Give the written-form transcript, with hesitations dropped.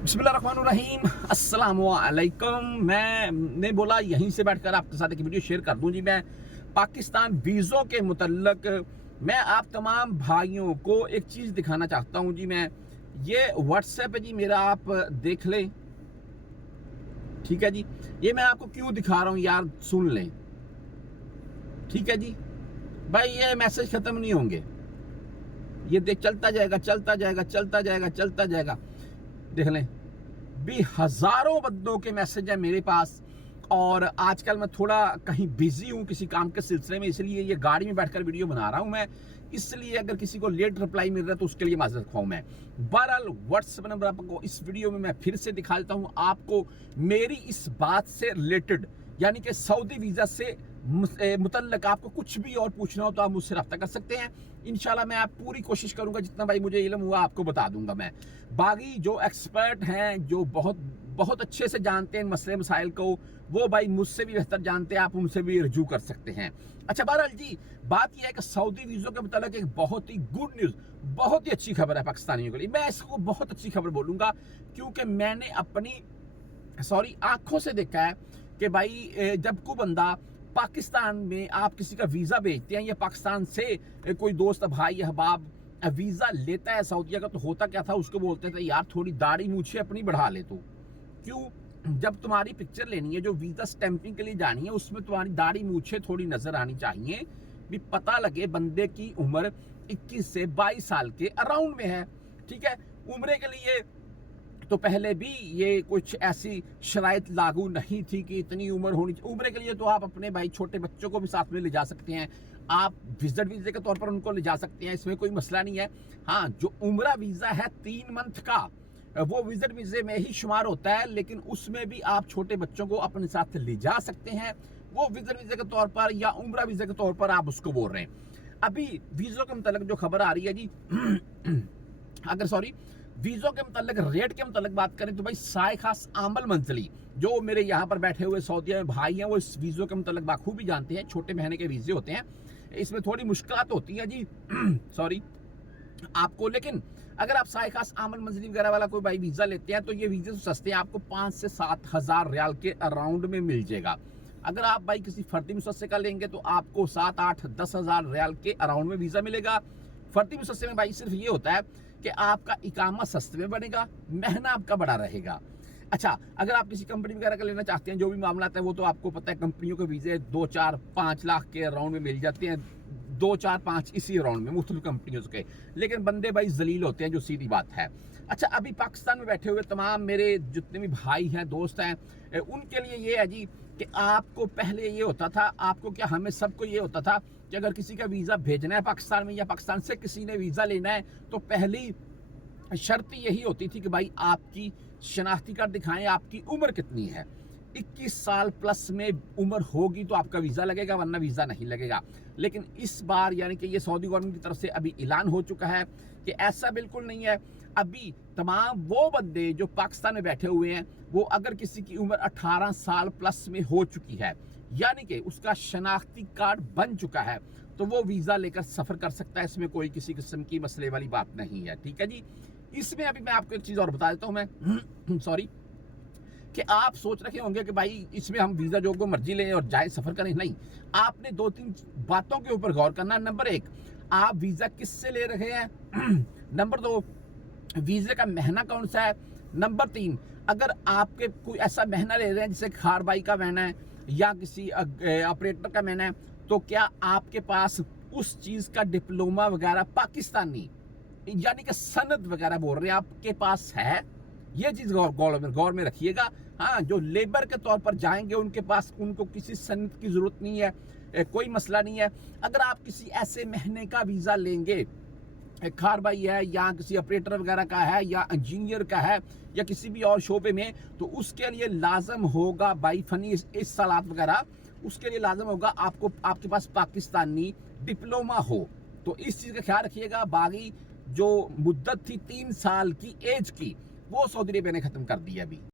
बिस्मिल्लाहिर्रहमानिर्रहीम, अस्सलामुअलैकुम। मैंने बोला यहीं से बैठकर आपके साथ एक वीडियो शेयर कर दूं जी। मैं पाकिस्तान वीज़ों के मुतल्लक मैं आप तमाम भाइयों को एक चीज़ दिखाना चाहता हूं जी। मैं ये व्हाट्सएप है जी मेरा, आप देख लें, ठीक है जी। ये मैं आपको क्यों दिखा रहा हूं यार, सुन लें, ठीक है जी। भाई ये मैसेज ख़त्म नहीं होंगे, ये देख चलता जाएगा चलता जाएगा चलता जाएगा चलता जाएगा। देख लें भी, हजारों बंदों के मैसेज है मेरे पास। और आजकल मैं थोड़ा कहीं बिजी हूं किसी काम के सिलसिले में, इसलिए ये गाड़ी में बैठकर वीडियो बना रहा हूं मैं। इसलिए अगर किसी को लेट रिप्लाई मिल रहा है तो उसके लिए माजरत खाऊं मैं। बहरहाल व्हाट्सएप नंबर आपको इस वीडियो में मैं फिर से दिखा देता हूं आपको। मेरी इस बात से रिलेटेड यानी कि सऊदी वीजा से मुतल्लक आपको कुछ भी और पूछना हो तो आप मुझसे रब्ता कर सकते हैं। इंशाल्लाह मैं आप पूरी कोशिश करूंगा, जितना भाई मुझे इल्म हुआ आपको बता दूंगा मैं। बाकी जो एक्सपर्ट हैं, जो बहुत बहुत अच्छे से जानते हैं मसले मसाइल को, वो भाई मुझसे भी बेहतर जानते हैं, आप उनसे भी रजू कर सकते हैं। अच्छा बहरहाल जी, बात यह है कि सऊदी वीज़ों के मुताबिक एक बहुत ही गुड न्यूज़, बहुत ही अच्छी खबर है पाकिस्तानियों के लिए। मैं इसको बहुत अच्छी खबर बोलूँगा क्योंकि मैंने अपनी आंखों से देखा है कि भाई जब कोई बंदा पाकिस्तान में आप किसी का वीज़ा भेजते हैं या पाकिस्तान से कोई दोस्त भाई अहबाब वीज़ा लेता है सऊदीया का, तो होता क्या था, उसको बोलते थे यार थोड़ी दाढ़ी मूछे अपनी बढ़ा ले। तो क्यों, जब तुम्हारी पिक्चर लेनी है, जो वीज़ा स्टैंपिंग के लिए जानी है, उसमें तुम्हारी दाढ़ी मूछे थोड़ी नजर आनी चाहिए, भी पता लगे बंदे की उम्र 21 से 22 साल के अराउंड में है, ठीक है। उम्र के लिए तो पहले भी ये कुछ ऐसी शराइत लागू नहीं थी कि इतनी उम्र होनी चाहिए। उम्र के लिए तो आप अपने भाई छोटे बच्चों को भी साथ में ले जा सकते हैं, आप विजिट वीजे के तौर पर उनको ले जा सकते हैं, इसमें कोई मसला नहीं है। हाँ, जो उम्र वीज़ा है 3 मंथ का, वो विजिट वीजे में ही शुमार होता है, लेकिन उसमें भी आप छोटे बच्चों को अपने साथ ले जा सकते हैं। वो विजिट वीजे के तौर पर या उम्र वीजे के तौर पर आप उसको बोल रहे हैं। अभी वीज़ों के मुताबिक जो खबर आ रही है जी अगर वीज़ों के मुताबिक रेट के मुताबिक बात करें तो भाई साए खास आमल मंजली जो मेरे यहाँ पर बैठे हुए सऊदीया में भाई हैं, वो इस वीज़ों के मुताबिक बाखूबी जानते हैं। छोटे महीने के वीज़े होते हैं, इसमें थोड़ी मुश्किलात होती है जी आपको। लेकिन अगर आप साए खास आमल मंजली वगैरह वाला कोई भाई वीज़ा लेते हैं तो ये वीज़े तो सस्ते हैं, आपको 5 से 7 हज़ार रियाल के अराउंड में मिल जाएगा। अगर आप भाई किसी फर्दी मुसस्से का लेंगे तो आपको 7, 8, 10 हज़ार रियाल के अराउंड में वीज़ा मिलेगा। फर्दी मुसस्से में भाई सिर्फ ये होता है कि आपका इकामा सस्ते में बनेगा, महीना आपका बड़ा रहेगा। अच्छा, अगर आप किसी कंपनी वगैरह का लेना चाहते हैं, जो भी मामला है वो तो आपको पता है, कंपनियों के वीज़े 2, 4, 5 लाख के अराउंड में मिल जाते हैं, 2, 4, 5 इसी अराउंड में मुख्तलिफ कंपनियों के। लेकिन बंदे भाई जलील होते हैं, जो सीधी बात है। अच्छा, अभी पाकिस्तान में बैठे हुए तमाम मेरे जितने भी भाई हैं, दोस्त हैं, उनके लिए ये है जी कि आपको पहले ये होता था, आपको क्या हमें सबको ये होता था कि अगर किसी का वीज़ा भेजना है पाकिस्तान में या पाकिस्तान से किसी ने वीज़ा लेना है तो पहली शर्त यही होती थी कि भाई आपकी शनाख्ती कार्ड दिखाएं, आपकी उम्र कितनी है। 21 साल प्लस में उम्र होगी तो आपका वीज़ा लगेगा, वरना वीज़ा नहीं लगेगा। लेकिन इस बार यानी कि ये सऊदी गवर्नमेंट की तरफ से अभी ऐलान हो चुका है कि ऐसा बिल्कुल नहीं है। अभी तमाम वो बंदे जो पाकिस्तान में बैठे हुए हैं, वो अगर किसी की उम्र 18 साल प्लस में हो चुकी है, यानी कि उसका शनाख्ती कार्ड बन चुका है, तो वो वीज़ा लेकर सफ़र कर सकता है। इसमें कोई किसी किस्म की मसले वाली बात नहीं है, ठीक है जी। इसमें अभी मैं आपको एक चीज़ और बता देता हूँ मैं कि आप सोच रखे होंगे कि भाई इसमें हम वीज़ा जो को मर्जी लें और जाए सफ़र करें। नहीं, आपने 2-3 बातों के ऊपर गौर करना है। नंबर 1, आप वीज़ा किससे ले रहे हैं। नंबर 2, वीज़े का महीना कौन सा है। नंबर 3, अगर आपके कोई ऐसा महीना ले रहे हैं जैसे खार बाई का महीना है या किसी ऑपरेटर का महीना है, तो क्या आपके पास उस चीज़ का डिप्लोमा वगैरह पाकिस्तानी यानी कि सनद वगैरह बोल रहे हैं आपके पास है। ये चीज़ गौर में रखिएगा। हाँ, जो लेबर के तौर पर जाएंगे उनके पास, उनको किसी सनद की ज़रूरत नहीं है, कोई मसला नहीं है। अगर आप किसी ऐसे महीने का वीज़ा लेंगे, खार भाई है या किसी ऑपरेटर वगैरह का है या इंजीनियर का है या किसी भी और शोबे में, तो उसके लिए लाजम होगा भाई फनी इस सालात वगैरह, उसके लिए लाजम होगा आपको आपके पास पाकिस्तानी डिप्लोमा हो। तो इस चीज़ का ख्याल रखिएगा। बाकी जो मुद्दत थी 3 साल की एज की, वो सऊदी अरेबिया ने ख़त्म कर दी है अभी।